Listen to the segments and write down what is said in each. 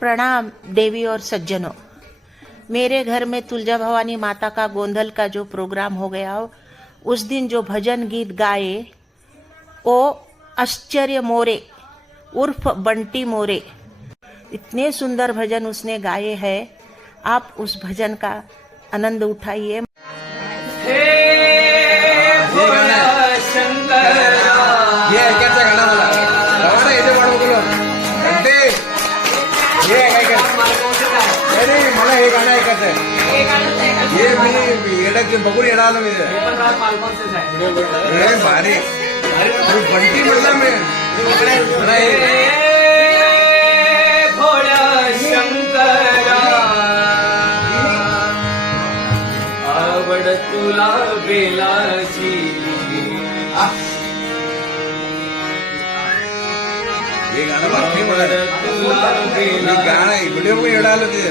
प्रणाम देवी और सज्जनों। मेरे घर में तुलजा भवानी माता का गोंधल का जो प्रोग्राम हो गया हो, उस दिन जो भजन गीत गाए वो आश्चर्य मोरे उर्फ बंटी मोरे, इतने सुंदर भजन उसने गाए हैं। आप उस भजन का आनंद उठाइए। मला हे गाणं ऐकायचं आहे, हे मी येण्याचे बघून येणार आलो मी भारी बंटी म्हणला मी भोळ्या शंकरा आवड तुला बेलाची हे गाणं बातमी गाणं व्हिडिओ पण येणार आलो ते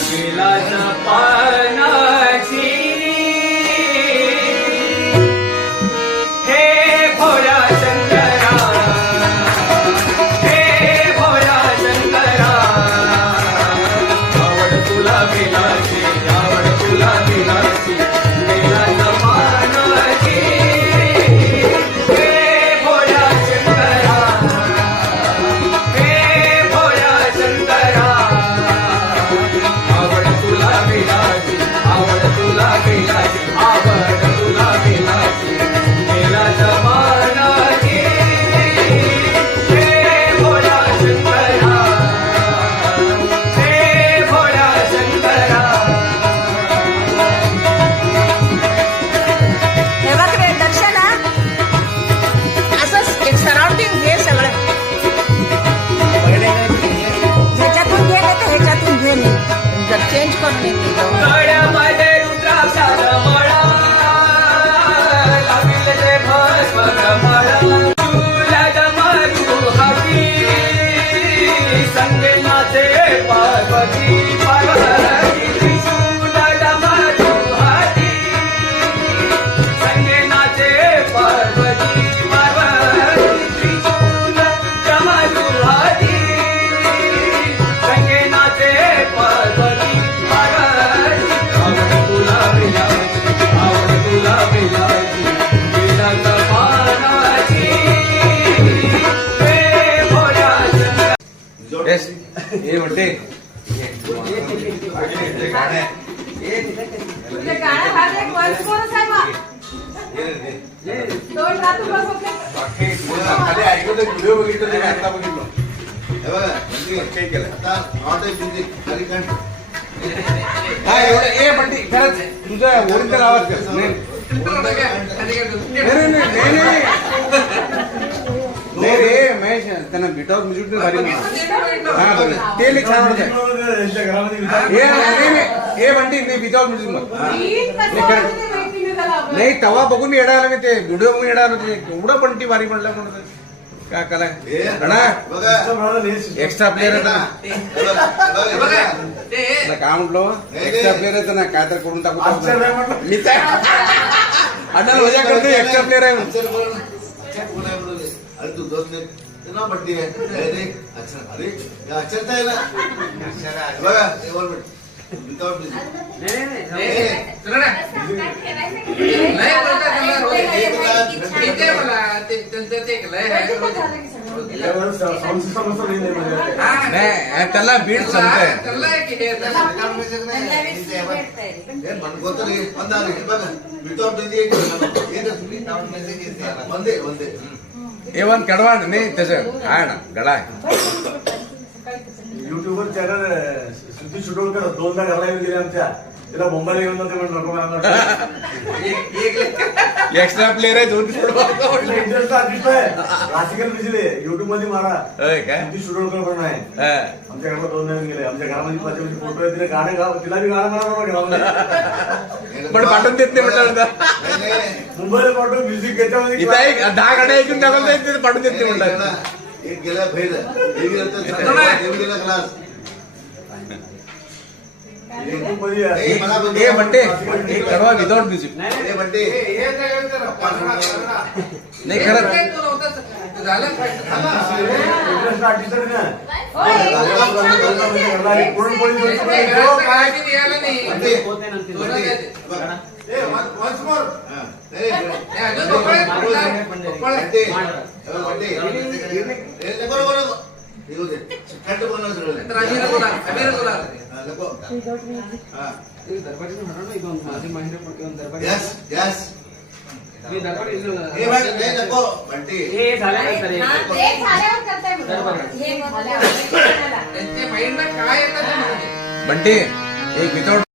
बेलाच्या पानाची हे भोळ्या शंकरा हे भोळ्या शंकरा आवड तुला बेलाची आवड तुला बेलाची बेलाच्या पानाची हे भोळ्या शंकरा हे भोळ्या शंकरा आवड तुला बेलाची आवड तुला बेलाची आवड तुला बेलाची बेलाच्या पानाची हे भोळ्या शंकरा हे भोळ्या शंकरा हे बघ रे दर्शना, असंच एक सराउंडिंग घे सगळं, ह्याच्यातून घे नाही तर ह्याच्यातून घे नाही, जर चेंज करून येते गळ्यामध्ये रुद्राक्षाचा मळा लाविले ते भस्माचा मळा तुला जमारू हाती संगे नाचे पार्वती पार्वती त्रिशूला जमारू हाती संगे नाचे पार्वती पार्वती त्रिशूला जमारू हाती संगे नाचे पार्वती पार्वती आवड तुला बेलाची आवड तुला बेलाची बेलाच्या पानाची हे भोळ्या शंकरा येस हे म्हणते गाणं खाली ऐकलं व्हिडिओ बघितलं ते आता बघितलं हे बघा चेक केलं आता नॉट ए म्युझिक खाली काय हा एवढं ए म्हणते खरंच तुझा ओरिजिनल आवाज कर नाही नाही रे महेश त्यांना विदाउट म्युझिक भारी हा बघ ते लिख छान म्हणजे हे म्हणते नाही विदाउट म्युझिक मग नाही तवा बघून येणार आला मी ते व्हिडिओ बघून येणार होते एवढं पण ती भारी म्हणलं म्हणून काय कला एक्स्ट्रा प्लेअर आहे ना काय म्हटलो एक्स्ट्रा प्लेअर आहे ना काय तर करून टाकू मी काय अण्णा मजा करतो एक्स्ट्रा प्लेअर आहे अरे तू दोस्त ना बड्डी है अरे अच्छा अरे अक्षरता है ना बघा विदाउट त्याला बीट सांगताय मन गोतले पंदारे बघा विदाउट वंदे वंदे एवन कडवा नाही त्याचं आहे ना गडा आहे युट्यूबवर चॅनल सुधी शिटोळकर दोनदा घालायला गेले आमच्या तिला मुंबईला घेऊन जाते म्हणून एक्स्ट्रा प्लेअर आहे दोन इंटरेस्ट आर्टिस्ट आहे क्लासिकल म्युझिक युट्यूब मध्ये मारा होय काय सुधी शिटोळकर पण आहे हा. आमच्या घराला दोन जण गेले आमच्या घरामध्ये माझे फोटो आहे तिला गाणे गा तिला बी गाणं म्हणा घरामध्ये पण पाठवून देत नाही म्हटलं मुंबईला पाठवून म्युझिक याच्यामध्ये इथं एक 10 गाड्या ऐकून टाकलं पाठवून देत नाही म्हटलं एक गेला बाहेर एक गेला क्लास युट्यूब मध्ये हे म्हणते हे कडवा विदाउट म्युझिक हे म्हणते नाही खरं इंटरेस्ट आर्टिस्ट आहे ना पुरणपोळी काय यायला नाही बंटी, बंटी. बघ. ए, once more. हा. नाही, नाही. हे अजून पकड, पकड. बंटी. बंटी. ए, नको, नको, नको. येऊ दे. थंड बनव सगळं. तर आम्ही नको ना, आम्ही नको ना. हा, नको. हा. दरबारी Yes, yes. मी दरबारी ए, बंटी, नाही, नको. बंटी. हे झाल्यानंतर हे. ते झाल्यावर करताय बरोबर. हे झाल्यावर. त्यांच्या माइंडला काय येतं ते माहिती. बंटी एक विदाउट